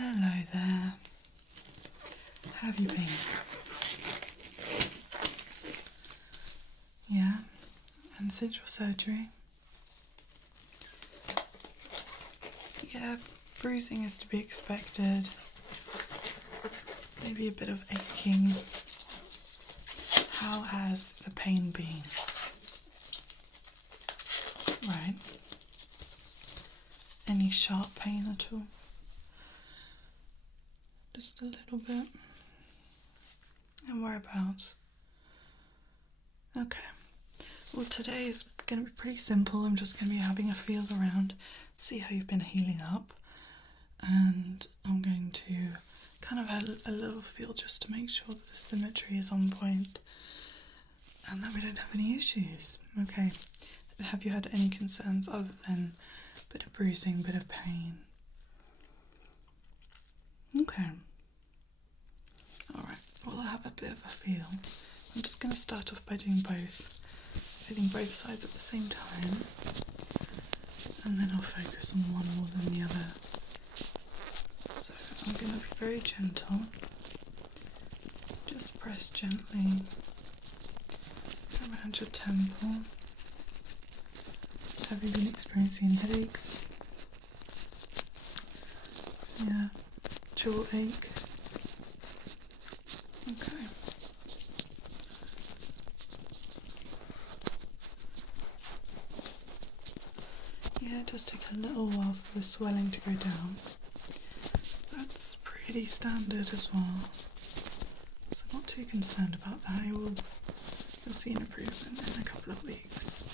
Hello there. How have you been? Yeah? And since your surgery? Yeah, bruising is to be expected. Maybe a bit of aching. How has the pain been? Right. Any sharp pain at all? Just a little bit. And whereabouts? Okay. Well, today is going to be pretty simple. I'm just going to be having a feel around, see how you've been healing up. And I'm going to kind of have a little feel just to make sure that the symmetry is on point and that we don't have any issues. Okay. Have you had any concerns other than a bit of bruising, a bit of pain? Okay. Alright, well, I'll have a bit of a feel. I'm just going to start off by doing both, feeling both sides at the same time, and then I'll focus on one more than the other. So I'm going to be very gentle. Just press gently around your temple. Have you been experiencing any headaches? Yeah, jaw ache. Okay. Yeah, it does take a little while for the swelling to go down. That's pretty standard as well. So not too concerned about that. You'll see an improvement in a couple of weeks.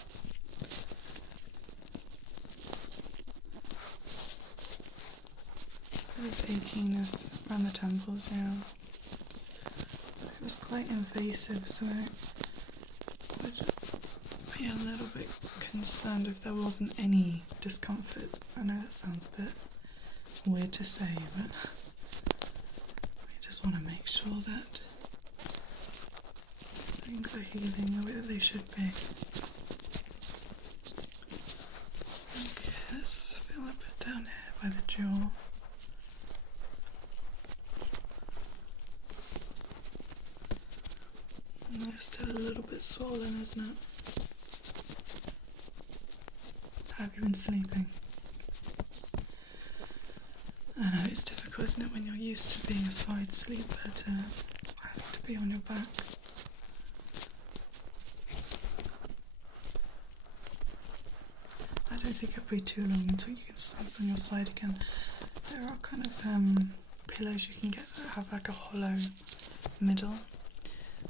There's achiness around the temples, yeah. It was quite invasive, so I would be a little bit concerned if there wasn't any discomfort. I know that sounds a bit weird to say, but I just want to make sure that things are healing the way that they should be. Okay, let's feel a bit down here by the jaw. It's still a little bit swollen, isn't it? Have you been sleeping? I know it's difficult, isn't it, when you're used to being a side sleeper to have to be on your back. I don't think it'll be too long until you can sleep on your side again. There are kind of pillows you can get that have like a hollow middle.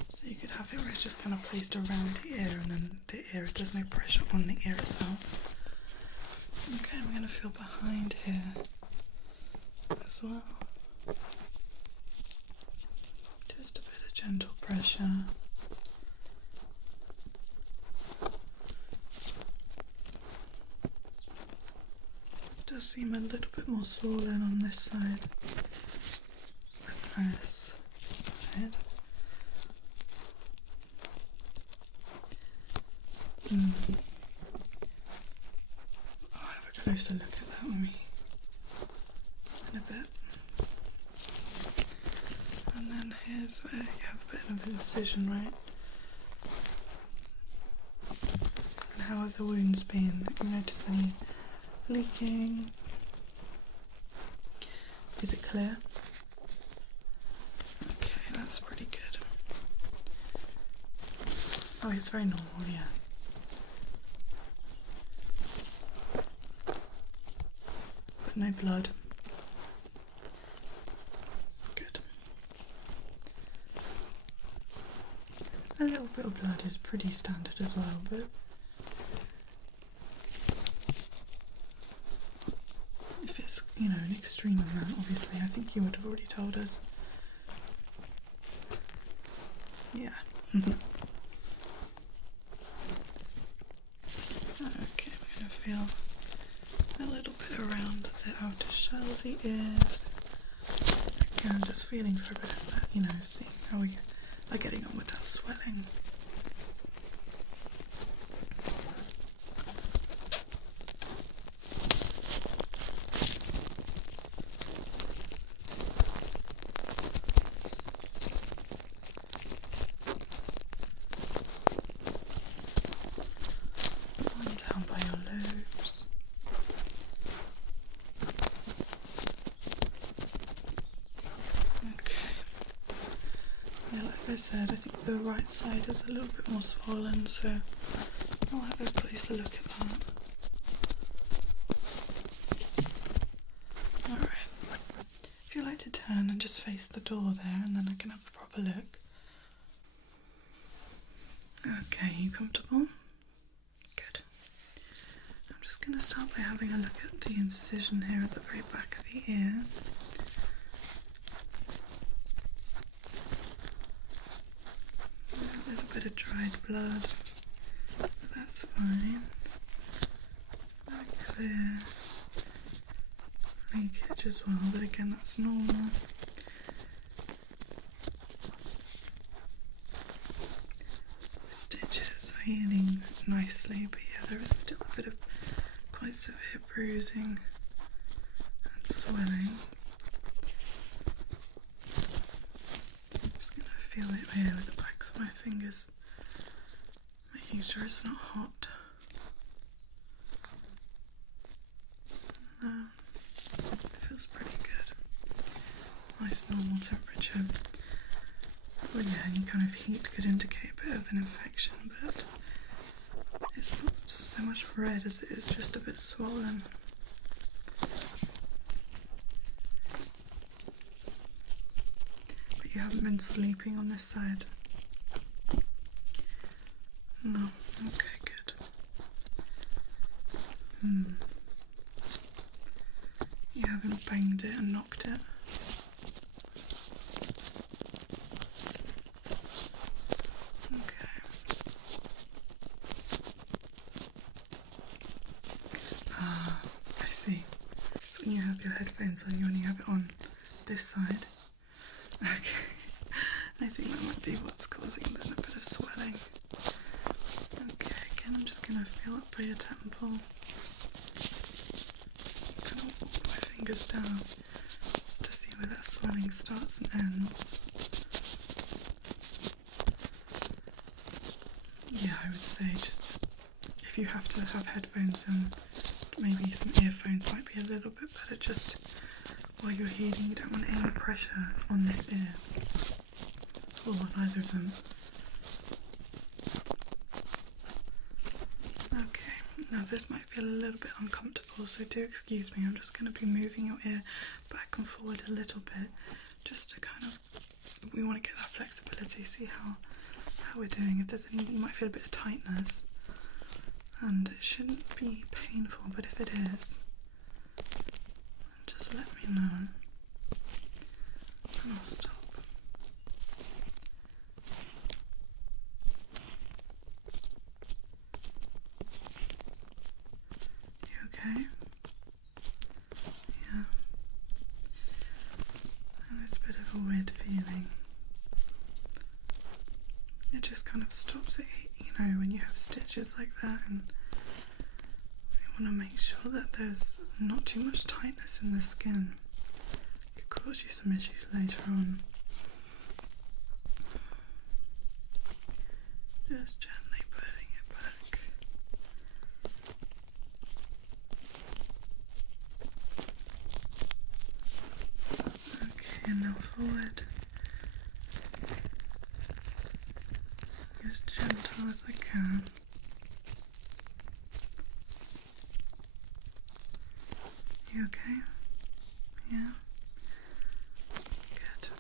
So you could have it where it's just kind of placed around the ear, and then the ear, there's no pressure on the ear itself. Okay, we're going to feel behind here as well. Just a bit of gentle pressure. It does seem a little bit more swollen on this side than this side. I'll have a closer look at that in a bit. And then here's where you have a bit of an incision, right? And how have the wounds been? Have you noticed any leaking? Is it clear? Okay, that's pretty good. Oh, it's very normal, yeah. No blood. Good. A little bit of blood is pretty standard as well, but if it's, you know, an extreme amount, obviously, I think you would have already told us. Yeah. Okay, we're going to feel a little bit around the outer shell of the ears. Again, just feeling for a bit of that, you know, seeing how we are getting on with that swelling. I said, I think the right side is a little bit more swollen, so I'll have a closer look at that. Alright, if you like to turn and just face the door there, and then I can have a proper look. Okay, you comfortable? Good. I'm just going to start by having a look at the incision here at the very back of the ear. A little bit of dried blood, but that's fine. Very clear leakage as well, but again that's normal. Stitches are healing nicely, but yeah, there is still a bit of quite severe bruising and swelling. I'm just going to feel it here with the backs of my fingers, making sure it's not hot. No, it feels pretty good. Nice normal temperature. Well, yeah, any kind of heat could indicate a bit of an infection, but it's not so much red as it is just a bit swollen. But you haven't been sleeping on this side? No, okay, good. You haven't banged it and knocked it? When you have your headphones on, you only have it on this side. Okay, I think that might be what's causing then a bit of swelling. Okay, again I'm just going to feel up by your temple. Kind of walk my fingers down just to see where that swelling starts and ends. Yeah, I would say just if you have to have headphones on, maybe some earphones might be a little bit better just while you're healing. You don't want any pressure on this ear or on either of them. Okay, now this might feel a little bit uncomfortable, so do excuse me. I'm just going to be moving your ear back and forward a little bit just to kind of, we want to get that flexibility, see how we're doing. If there's any, you might feel a bit of tightness. And it shouldn't be painful, but if it is, just let me know and I'll stop. You okay? Yeah. And it's a bit of a weird feeling. It just kind of stops it, you know, when you have stitches like that, and we want to make sure that there's not too much tightness in the skin. It could cause you some issues later on. Just gently putting it back. Okay, and now forward. As gentle as I can. You okay? Yeah? Good.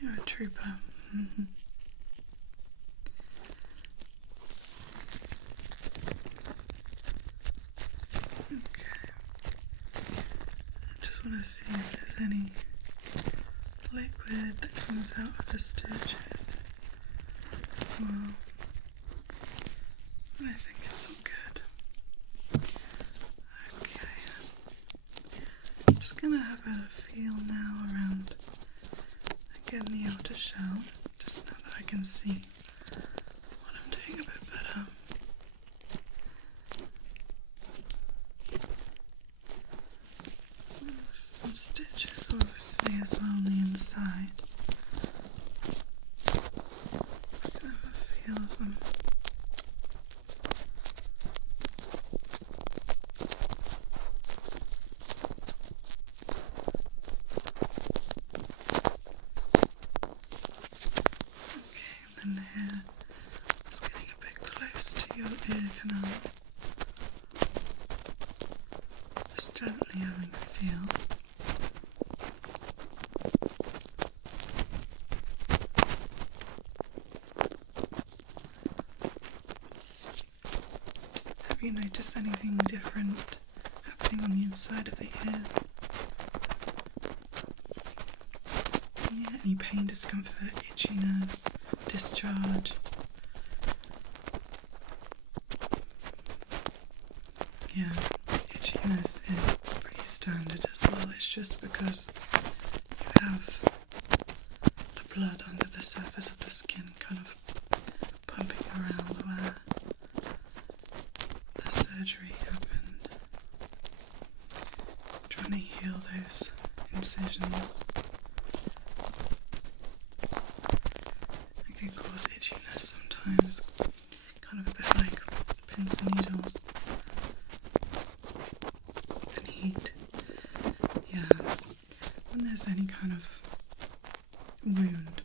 You're a trooper. Okay. I just want to see if there's any liquid that comes out of the stitches. Well, I think it's all good. Okay. I'm just going to have a feel now around, again, the outer shell, just now that I can see what I'm doing a bit better. Some stitches obviously as well on the inside. Feel them. canal. Just gently having a feel. Have you noticed anything different happening on the inside of the ears? Yeah, any pain, discomfort, itchiness, discharge? Yeah, itchiness is pretty standard as well. It's just because you have the blood under the surface of the skin kind of pumping around where the surgery happened, trying to heal those incisions. It can cause itchiness sometimes, kind of a bit like pins and needles. And heat. Yeah, when there's any kind of wound,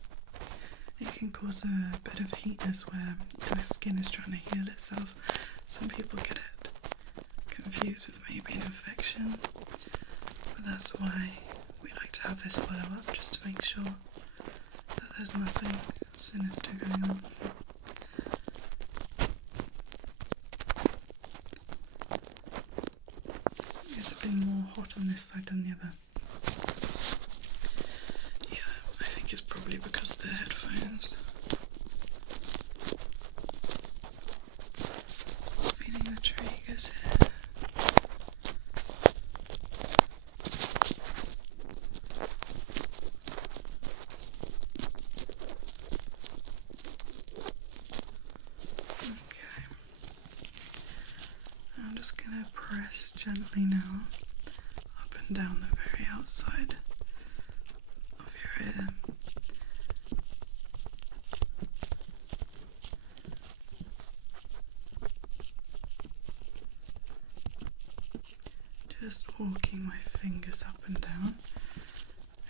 it can cause a bit of heatness where the skin is trying to heal itself. Some people get it confused with maybe an infection, but that's why we like to have this follow-up, just to make sure that there's nothing sinister going on. Has it been more hot on this side than the other? Yeah, I think it's probably because of the headphones. Feeling the triggers here. Okay. I'm just going to press gently now up and down the very outside of your ear. Just walking my fingers up and down.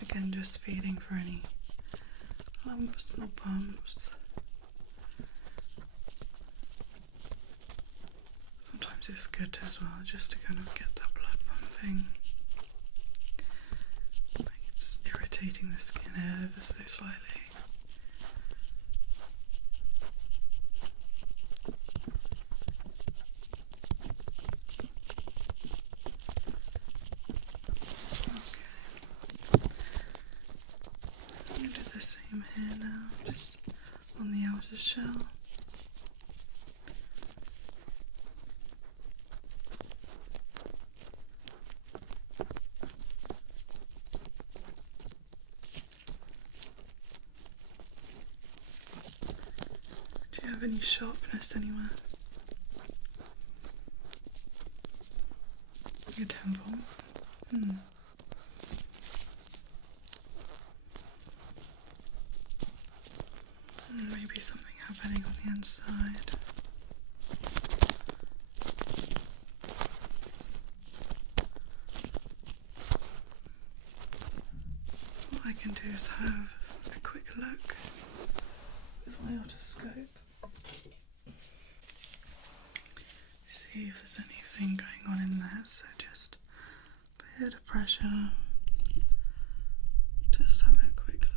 Again, just feeling for any lumps or bumps. Sometimes it's good as well, just to kind of get that blood pumping. Like just irritating the skin ever so slightly. The same here now, just on the outer shell. Do you have any sharpness anywhere? Your temple? Maybe something happening on the inside. What I can do is have a quick look with my otoscope. See if there's anything going on in there, so just a bit of pressure. Just have a quick look.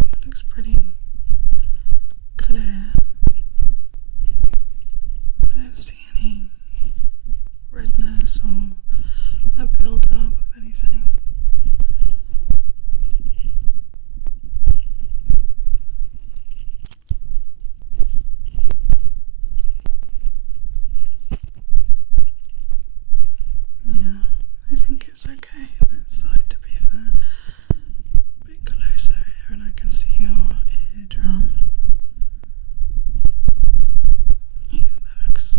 It looks pretty clear. I don't see any redness or a build-up of anything. Yeah, I think it's okay on that side, to be fair. A bit closer here and I can see your eardrum. Yeah, that looks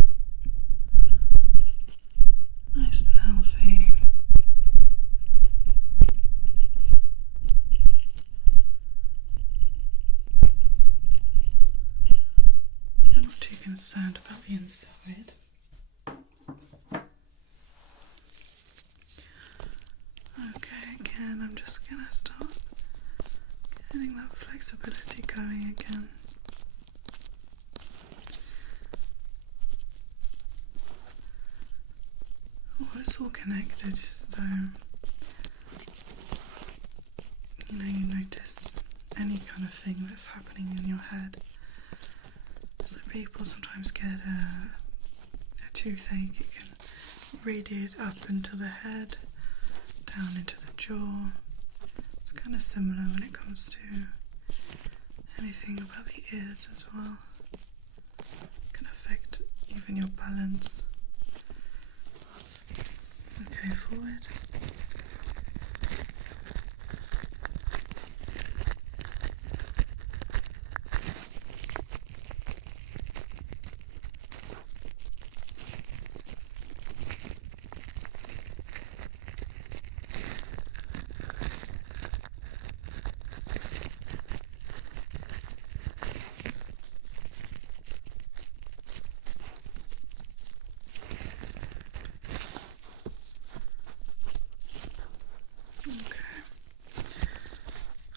nice and healthy. I'm not too concerned about the inside. just gonna start getting that flexibility going again. Well, it's all connected, so you notice any kind of thing that's happening in your head. So people sometimes get a toothache. It can radiate up into the head, down into the jaw. It's kind of similar when it comes to anything about the ears as well. It can affect even your balance. Okay, forward.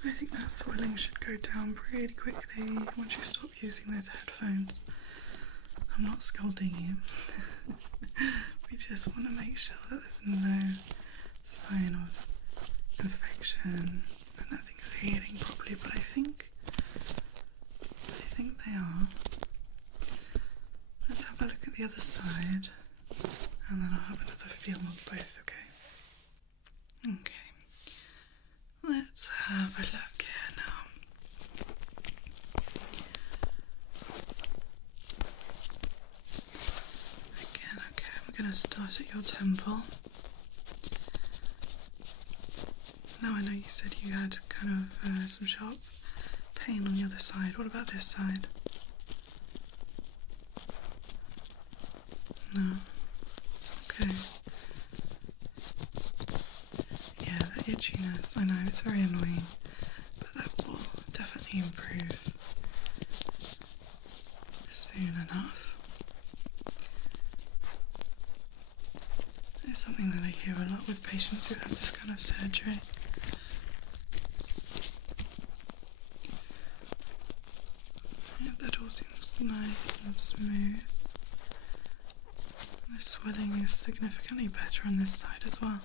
I think that swelling should go down pretty quickly once you stop using those headphones. I'm not scolding you. We just want to make sure that there's no sign of infection and that things are healing properly, but I think they are. Let's have a look at the other side and then I'll have another feel of both, okay? Okay. Let's have a look here now. Again, okay, I'm going to start at your temple. Now I know you said you had kind of some sharp pain on the other side. What about this side? No. Okay. Yeah, that itchiness, I know, it's very annoying, but that will definitely improve soon enough. It's something that I hear a lot with patients who have this kind of surgery. Yeah, that all seems nice and smooth. The swelling is significantly better on this side as well.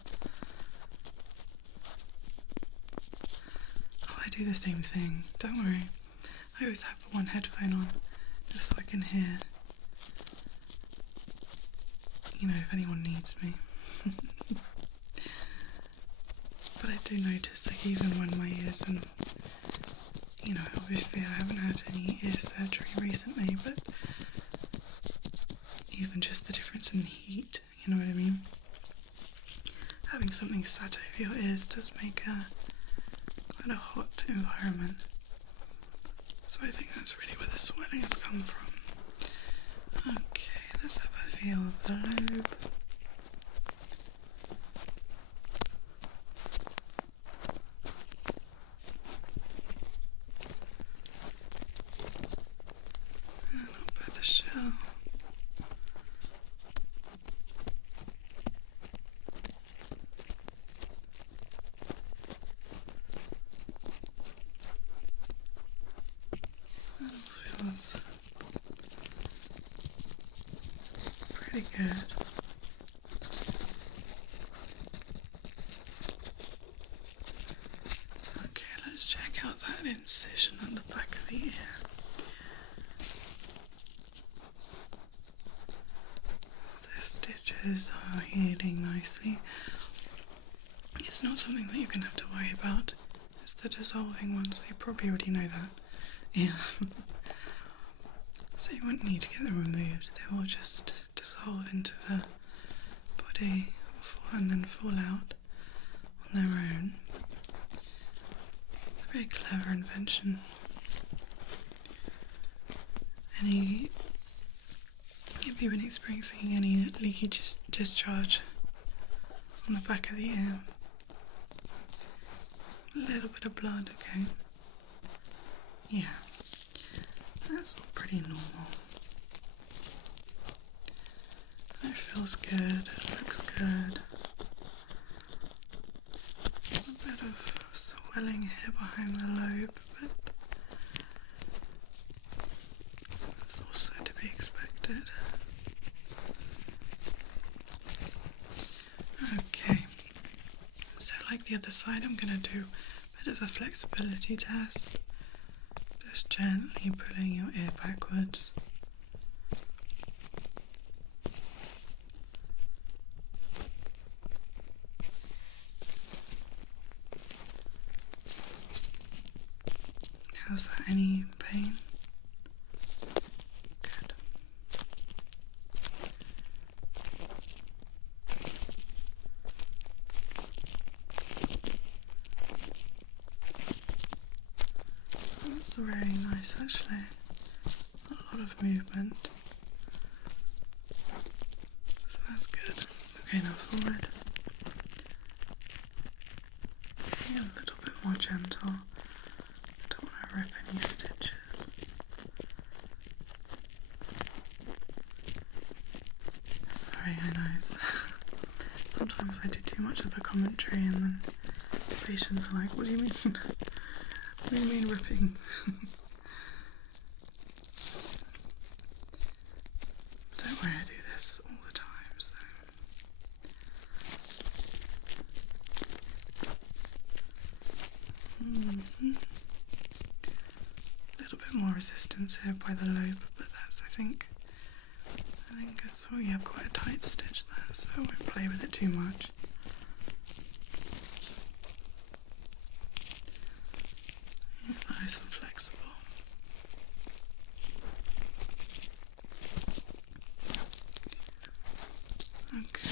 I do the same thing, don't worry. I always have one headphone on, just so I can hear, if anyone needs me. But I do notice that even when my ears, and obviously I haven't had any ear surgery recently, but even just the difference in heat, you know what I mean? Having something sat over your ears does make quite a hot environment. So I think that's really where the swelling has come from. Okay, let's have a feel of the lobe. And up by the shell. Feels pretty good. Okay, let's check out that incision at the back of the ear. The stitches are healing nicely. It's not something that you're going to have to worry about. It's the dissolving ones, you probably already know that. Yeah. So you won't need to get them removed, they will just dissolve into the body and then fall out on their own. A very clever invention. Have you been experiencing any leaky discharge on the back of the ear? A little bit of blood, okay. Yeah, that's all pretty normal. It feels good, it looks good. A bit of swelling here behind the lobe, but that's also to be expected. Okay, so like the other side, I'm going to do a bit of a flexibility test. Just gently pulling your ear backwards. How's that? Any pain? Good. That's very nice, actually. A lot of movement. So that's good. Okay, now forward. Be a little bit more gentle. Don't want to rip any stitches. Sorry, I know sometimes I do too much of a commentary and then patients are like, what do you mean? What do you mean ripping? Don't worry, I do this all the time, so. A little bit more resistance here by the lobe, but that's, I think it's, well, you have quite a tight stitch there, so I won't play with it too much. Nice and flexible. Okay.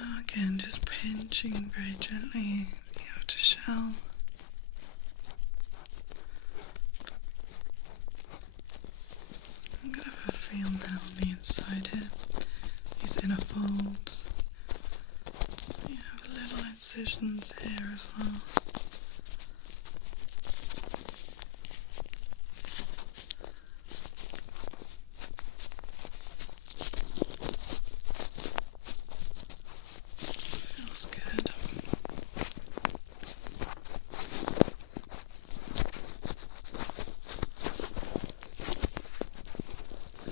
Now again, just pinching very gently the outer shell. I'm going to have a feel now on the inside here. These inner folds. You have little incisions here as well. Feels good.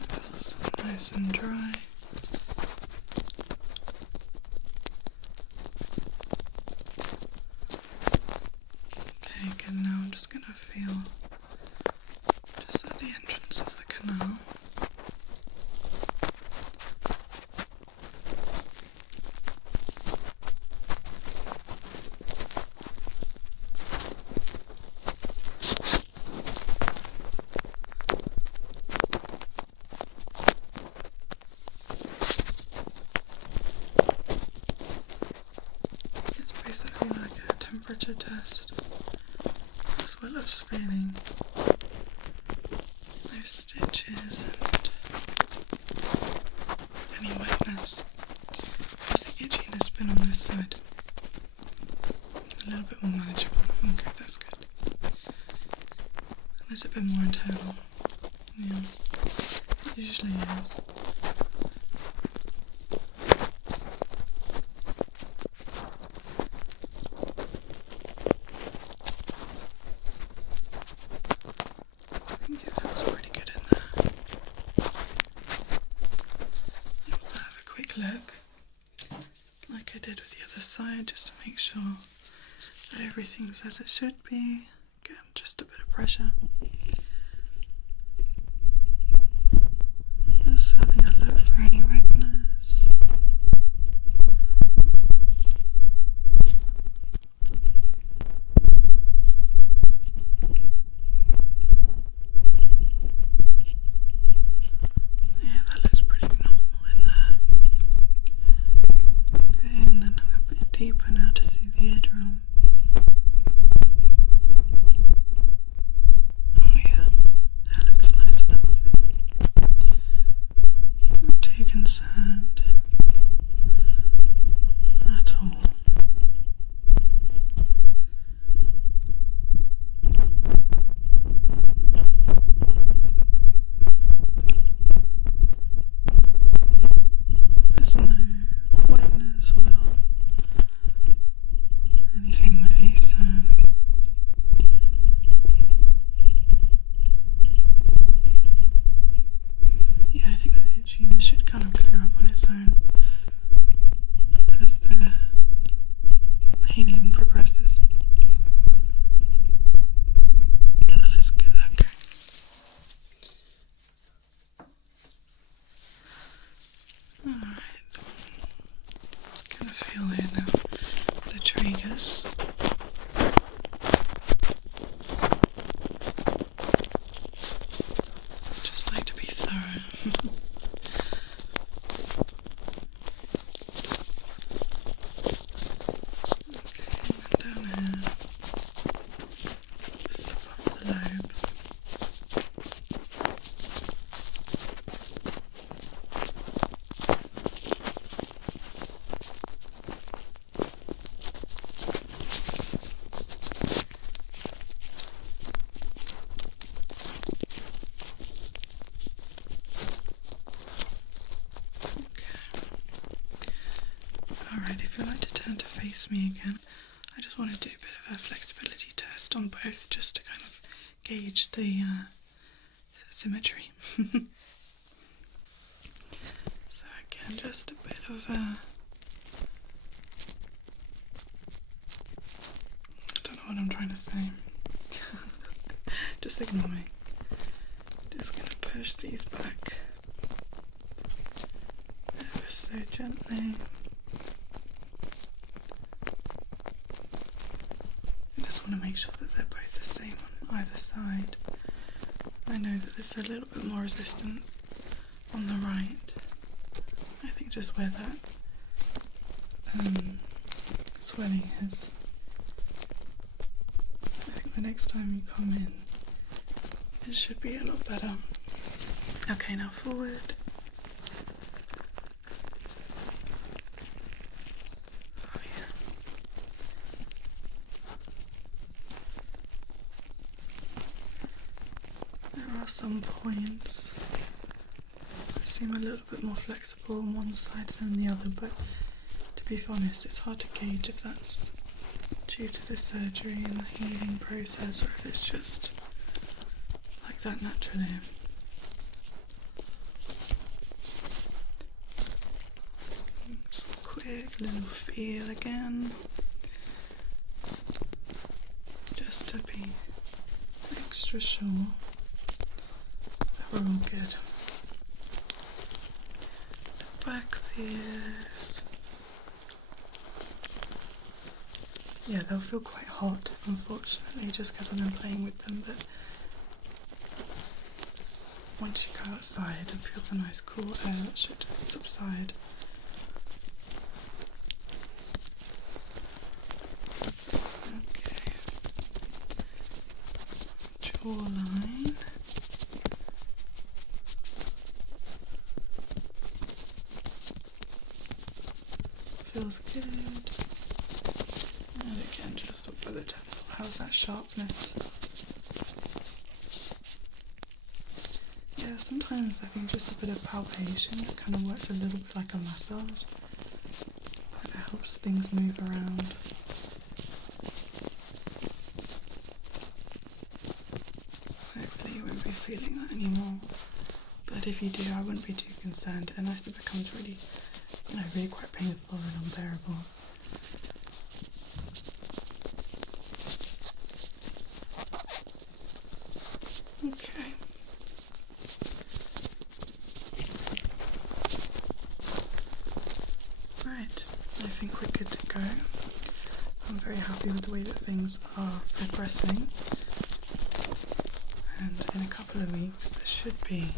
Feels nice and dry. Okay, again now I'm just going to feel just at the entrance of the canal. It's basically like a temperature test, as well as feeling those stitches and any wetness. How's the itchiness been on this side? A little bit more manageable. Okay, that's good. Has it been more internal? Yeah, it usually is. I think it feels pretty good in there. I'll have a quick look, like I did with the other side, just to make sure that everything's as it should be. Again, just a bit of pressure. Just having a look for any redness. Yeah, that looks pretty normal in there. Okay, and then I'm a bit deeper now to see the eardrum. should kind of clear up on its own as the healing progresses. Yeah, that looks good, okay. Alright, just gonna feel here now the triggers. Just like to be thorough. Alright, if you'd like to turn to face me again, I just want to do a bit of a flexibility test on both just to kind of gauge the symmetry. So again, just a bit of I don't know what I'm trying to say. Just ignore me. Just going to push these back ever so gently. I just want to make sure that they're both the same on either side. I know that there's a little bit more resistance on the right. I think just where that swelling is. I think the next time you come in, it should be a lot better. Okay, now forward. Oh yeah. There are some points that seem a little bit more flexible on one side than the other, but to be honest, it's hard to gauge if that's due to the surgery and the healing process or if it's just like that naturally. Just a quick little feel again, just to be extra sure that we're all good. The back ears. Yeah, they'll feel quite hot, unfortunately, just because I've been playing with them, but once you go outside and feel the nice cool air, that should subside. Okay. Jawline. Feels good. And again, just up by the temple. How's that sharpness? Yeah, sometimes I think just a bit of palpation kind of works a little bit like a massage. It helps things move around. Hopefully you won't be feeling that anymore. But if you do, I wouldn't be too concerned unless it becomes really, really quite painful and unbearable. Okay. Right, I think we're good to go. I'm very happy with the way that things are progressing. And in a couple of weeks there should be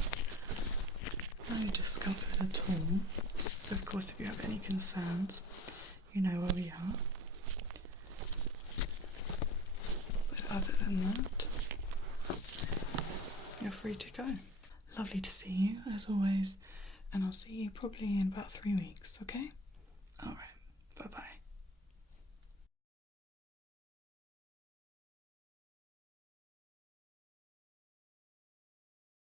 no discomfort at all. But of course, if you have any concerns, you know where we are. But other than that, you're free to go. Lovely to see you, as always, and I'll see you probably in about 3 weeks, okay? Alright, bye-bye.